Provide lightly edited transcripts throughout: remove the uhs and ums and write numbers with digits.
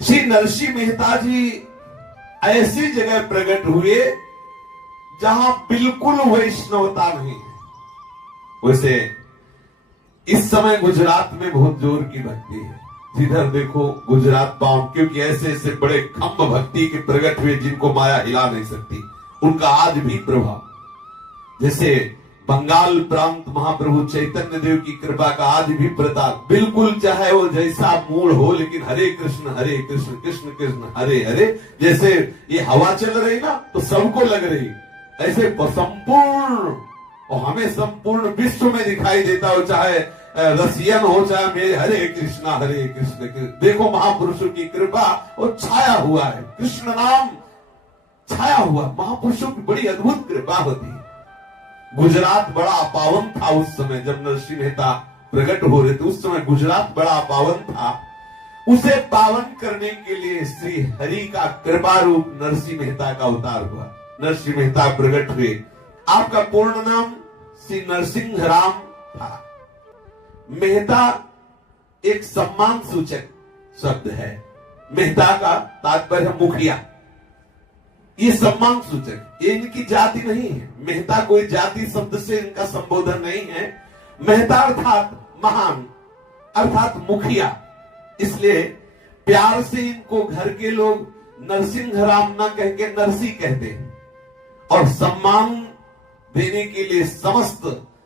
श्री नरसिंह मेहता जी ऐसी जगह प्रकट हुए जहां बिल्कुल वैष्णवता नहीं है। वैसे इस समय गुजरात में बहुत जोर की भक्ति है, जिधर देखो गुजरात पाओ, क्योंकि ऐसे ऐसे बड़े खम्भ भक्ति के प्रकट हुए जिनको माया हिला नहीं सकती, उनका आज भी प्रभाव। जैसे बंगाल प्रांत महाप्रभु चैतन्य देव की कृपा का आज भी प्रताप, बिल्कुल चाहे वो जैसा मूड हो, लेकिन हरे कृष्ण कृष्ण कृष्ण हरे हरे, जैसे ये हवा चल रही ना तो सबको लग रही, ऐसे संपूर्ण और हमें संपूर्ण विश्व में दिखाई देता हो, चाहे रसियन हो चाहे मेरे हरे कृष्ण कृष्ण। देखो महापुरुषों की कृपा वो छाया हुआ है, कृष्ण नाम छाया हुआ, महापुरुषों की बड़ी अद्भुत कृपा होती है। गुजरात बड़ा पावन था उस समय जब नरसिंह मेहता प्रकट हो रहे थे, उस समय गुजरात बड़ा पावन था। उसे पावन करने के लिए श्री हरि का कृपा रूप नरसिंह मेहता का अवतार हुआ। नरसिंह मेहता प्रकट हुए। आपका पूर्ण नाम श्री नरसिंह राम था। मेहता एक सम्मान सूचक शब्द है। मेहता का तात्पर्य मुखिया, ये सम्मान सूचक, ये इनकी जाति नहीं है। मेहता कोई जाति शब्द से इनका संबोधन नहीं है। मेहता अर्थात महान, अर्थात मुखिया, इसलिए प्यार से इनको घर के लोग नरसिंह राम ना कह के नरसी कहते हैं। और सम्मान देने के लिए समस्त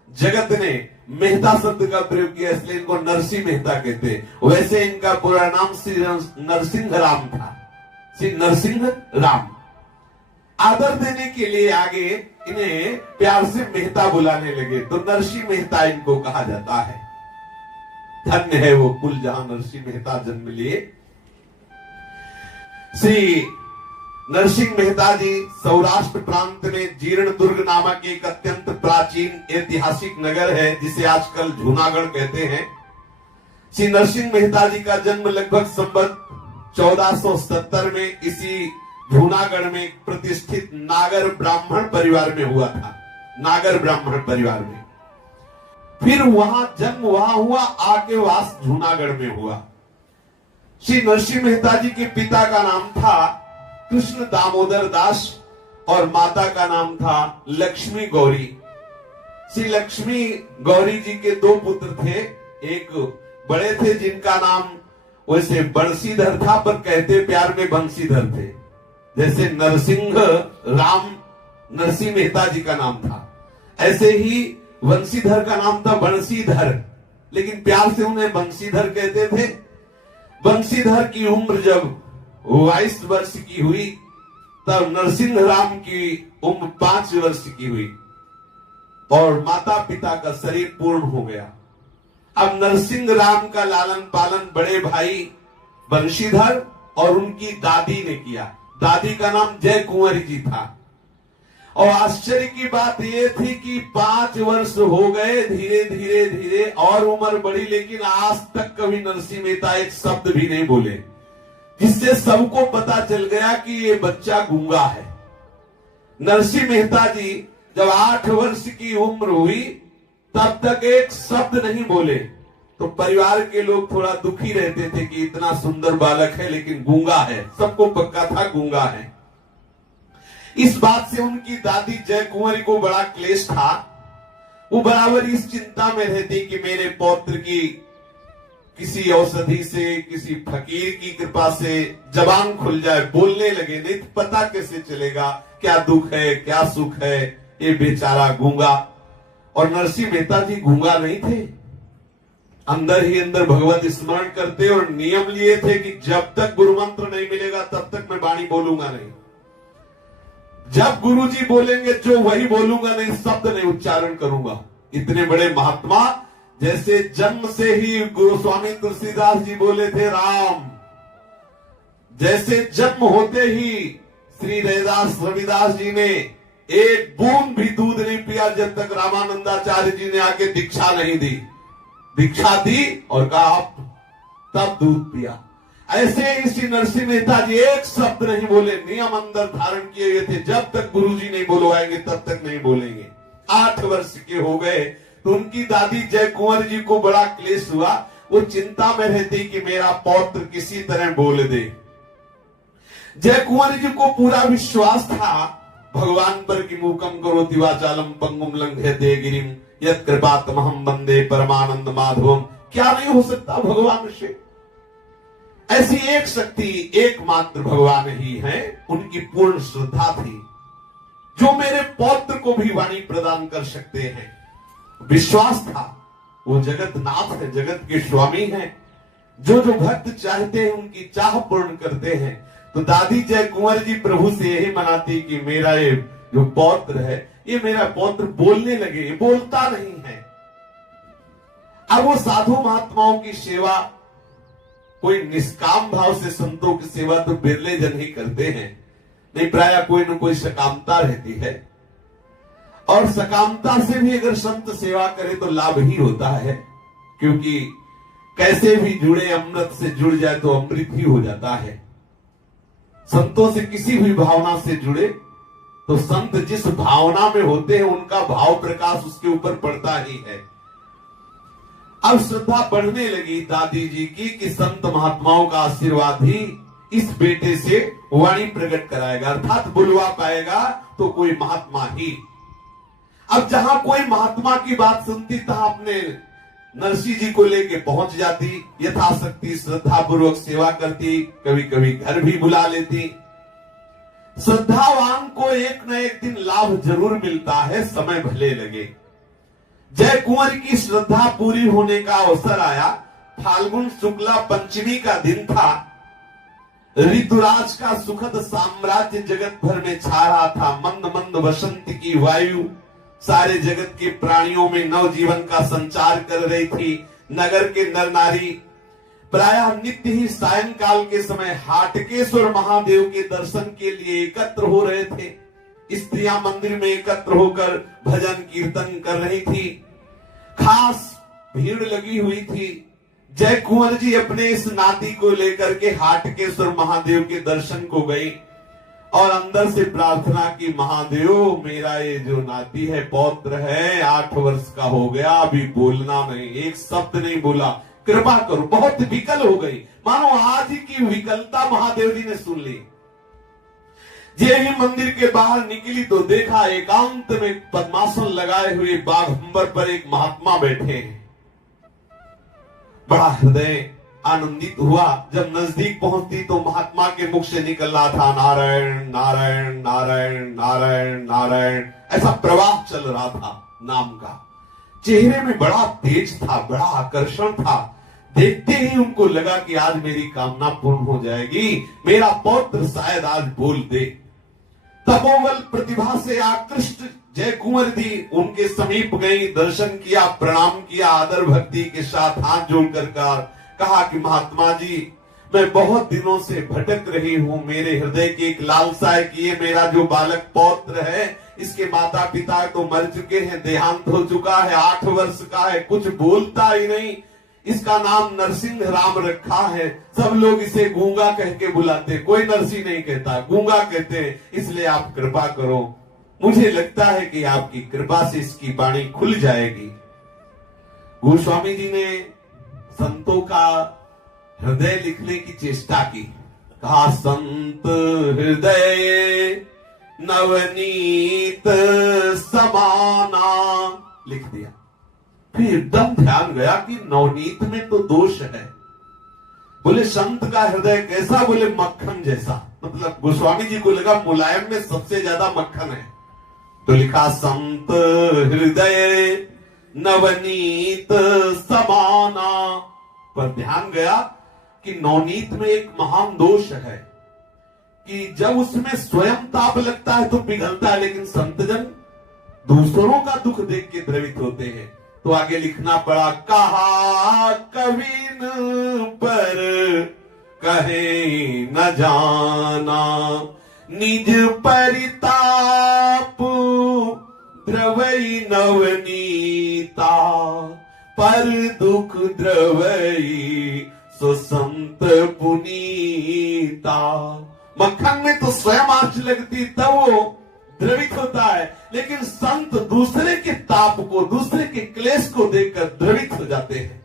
जगत ने मेहता शब्द का प्रयोग किया, इसलिए इनको नरसिंह मेहता कहते हैं। वैसे इनका पूरा नाम श्री नरसिंह राम था, श्री नरसिंह राम। आदर देने के लिए आगे इन्हें प्यार से मेहता बुलाने लगे, तो नरसिंह मेहता इनको कहा जाता है। धन्य है वो कुल जहां नरसिंह मेहता जन्म लिए। श्री नरसिंह मेहता जी सौराष्ट्र प्रांत में जीर्ण दुर्ग नामक एक अत्यंत प्राचीन ऐतिहासिक नगर है, जिसे आजकल जूनागढ़ कहते हैं। श्री नरसिंह मेहता जी का जन्म लगभग संवत 1470 में इसी जूनागढ़ में एक प्रतिष्ठित नागर ब्राह्मण परिवार में हुआ था। नागर ब्राह्मण परिवार में फिर वहां जन्म वहां हुआ, आके वास जूनागढ़ में हुआ। श्री नरसिंह मेहता जी के पिता का नाम था कृष्ण दामोदर दास और माता का नाम था लक्ष्मी गौरी। श्री लक्ष्मी गौरी जी के दो पुत्र थे। एक बड़े थे जिनका नाम वैसे बंशीधर था, पर कहते प्यार में बंशीधर थे। जैसे नरसिंह राम नरसिंह मेहता जी का नाम था, ऐसे ही बंशीधर का नाम था बंशीधर, लेकिन प्यार से उन्हें बंशीधर कहते थे। बंशीधर की उम्र जब 22 वर्ष की हुई, तब नरसिंह राम की उम्र 5 वर्ष की हुई और माता पिता का शरीर पूर्ण हो गया। अब नरसिंह राम का लालन पालन बड़े भाई बंशीधर और उनकी दादी ने किया। दादी का नाम जय कुंवरी जी था। और आश्चर्य की बात यह थी कि 5 वर्ष हो गए, धीरे धीरे धीरे और उम्र बढ़ी, लेकिन आज तक कभी नरसिंह मेहता एक शब्द भी नहीं बोले, जिससे सबको पता चल गया कि ये बच्चा गूंगा है। नरसिंह मेहता जी जब 8 वर्ष की उम्र हुई, तब तक एक शब्द नहीं बोले, तो परिवार के लोग थोड़ा दुखी रहते थे कि इतना सुंदर बालक है लेकिन गूंगा है। सबको पक्का था गूंगा है। इस बात से उनकी दादी जय कुंवरी को बड़ा क्लेश था। वो बराबर इस चिंता में रहती कि मेरे पौत्र की किसी औषधि से, किसी फकीर की कृपा से जबान खुल जाए, बोलने लगे, नहीं तो पता कैसे चलेगा क्या दुख है क्या सुख है, ये बेचारा गूंगा। और नरसिंह मेहता जी गूंगा नहीं थे, अंदर ही अंदर भगवत स्मरण करते और नियम लिए थे कि जब तक गुरु मंत्र नहीं मिलेगा तब तक मैं वाणी बोलूंगा नहीं। जब गुरुजी बोलेंगे जो वही बोलूंगा, नहीं शब्द नहीं उच्चारण करूंगा। इतने बड़े महात्मा, जैसे जन्म से ही गुरु स्वामी तुलसीदास जी बोले थे राम, जैसे जन्म होते ही श्री रैदास रविदास जी ने एक बूंद भी दूध नहीं पिया जब तक रामानंदाचार्य जी ने आके दीक्षा नहीं दी। दीक्षा दी और कहा आप, तब दूध पिया। ऐसे ही श्री नरसिंह मेहता जी एक शब्द नहीं बोले, नियम अंदर धारण किए हुए थे, जब तक गुरुजी नहीं बुलवाएंगे तब तक नहीं बोलेंगे। 8 वर्ष के हो गए तो उनकी दादी जय कुंवर जी को बड़ा क्लेश हुआ। वो चिंता में रहती कि मेरा पौत्र किसी तरह बोल दे। जय कुंवर जी को पूरा विश्वास था भगवान पर कि मूकम करोति वाचालम पंगुम लंघयते गिरिम यत् कृपातमहं वंदे परमानंद माधवम। क्या नहीं हो सकता भगवान से? ऐसी एक शक्ति एकमात्र भगवान ही है, उनकी पूर्ण श्रद्धा थी जो मेरे पौत्र को भी वाणी प्रदान कर सकते हैं। विश्वास था वो जगत नाथ है, जगत के स्वामी हैं, जो जो भक्त चाहते हैं उनकी चाह पूर्ण करते हैं। तो दादी जय कुंवर जी प्रभु से यही मनाती कि मेरा ये जो पौत्र है, ये मेरा पौत्र बोलने लगे, ये बोलता नहीं है। अब वो साधु महात्माओं की सेवा कोई निष्काम भाव से संतों की सेवा तो बिरले जन ही करते हैं, नहीं प्राय कोई न कोई सकामता रहती है। और सकामता से भी अगर संत सेवा करे तो लाभ ही होता है, क्योंकि कैसे भी जुड़े अमृत से जुड़ जाए तो अमृत ही हो जाता है। संतों से किसी भी भावना से जुड़े तो संत जिस भावना में होते हैं उनका भाव प्रकाश उसके ऊपर पड़ता ही है। अब श्रद्धा बढ़ने लगी दादी जी की कि संत महात्माओं का आशीर्वाद ही इस बेटे से वाणी प्रकट कराएगा, अर्थात बुलवा पाएगा तो कोई महात्मा ही। अब जहां कोई महात्मा की बात सुनती तहां अपने नरसी जी को लेके पहुंच जाती, यथाशक्ति श्रद्धा पूर्वक सेवा करती, कभी कभी घर भी बुला लेती। श्रद्धावान को एक न एक दिन लाभ जरूर मिलता है, समय भले लगे। जय कुंवर की श्रद्धा पूरी होने का अवसर आया। फाल्गुन शुक्ला पंचमी का दिन था। ऋतुराज का सुखद साम्राज्य जगत भर में छा रहा था। मंद मंद बसंत की वायु सारे जगत के प्राणियों में नवजीवन का संचार कर रही थी। नगर के नर नारी प्रायः नित्य ही सायंकाल के समय हाटकेश्वर महादेव के दर्शन के लिए एकत्र हो रहे थे। स्त्रियां मंदिर में एकत्र होकर भजन कीर्तन कर रही थी। खास भीड़ लगी हुई थी। जय कुंवर जी अपने इस नाती को लेकर के हाटकेश्वर महादेव के दर्शन को गई और अंदर से प्रार्थना की, महादेव मेरा ये जो नाती है, पौत्र है, 8 वर्ष का हो गया, अभी बोलना नहीं, एक शब्द नहीं बोला, कृपा करो। बहुत विकल हो गई, मानो आज ही की विकलता महादेव जी ने सुन ली। ही मंदिर के बाहर निकली तो देखा एकांत में पद्मासन लगाए हुए बाघंबर पर एक महात्मा बैठे हैं। बड़ा हृदय आनंदित हुआ। जब नजदीक पहुंचती तो महात्मा के मुख से निकल रहा था नारायण नारायण नारायण नारायण नारायण, ऐसा प्रवाह चल रहा था नाम का। चेहरे में बड़ा तेज था, बड़ा आकर्षण था। देखते ही उनको लगा कि आज मेरी कामना पूर्ण हो जाएगी, मेरा पौत्र शायद आज बोल दे। तपोबल प्रतिभा से आकृष्ट जय कुंवर जी उनके समीप गई, दर्शन किया, प्रणाम किया, आदर भक्ति के साथ हाथ जोड़कर कहा कि महात्मा जी मैं बहुत दिनों से भटक रही हूँ। मेरे हृदय की एक लालसा है कि ये मेरा जो बालक पौत्र है, इसके माता पिता तो मर चुके हैं, देहांत हो चुका है, 8 वर्ष का है, कुछ बोलता ही नहीं। इसका नाम नरसिंह राम रखा है। सब लोग इसे गूंगा कह के बुलाते, कोई नरसिंह नहीं कहता, गूंगा कहते हैं। इसलिए आप कृपा करो, मुझे लगता है कि आपकी कृपा से इसकी वाणी खुल जाएगी। गोस्वामी जी ने संतों का हृदय लिखने की चेष्टा की। कहा संत हृदय नवनीत समाना, लिख दिया। फिर एकदम ध्यान गया कि नवनीत में तो दोष है। बोले संत का हृदय कैसा? बोले मक्खन जैसा। मतलब गोस्वामी जी को लगा मुलायम में सबसे ज्यादा मक्खन है, तो लिखा संत हृदय नवनीत समाना। पर ध्यान गया कि नवनीत में एक महान दोष है कि जब उसमें स्वयं ताप लगता है तो पिघलता है, लेकिन संतजन दूसरों का दुख देख के द्रवित होते हैं। तो आगे लिखना पड़ा, कहा कविन पर कहे न जाना, निज परिताप द्रवई नवनीता, पर दुख द्रवई सो संत पुनीता। मक्खन में तो स्वयं आंच लगती तब वो द्रवित होता है, लेकिन संत दूसरे के ताप को, दूसरे के क्लेश को देखकर द्रवित हो जाते हैं।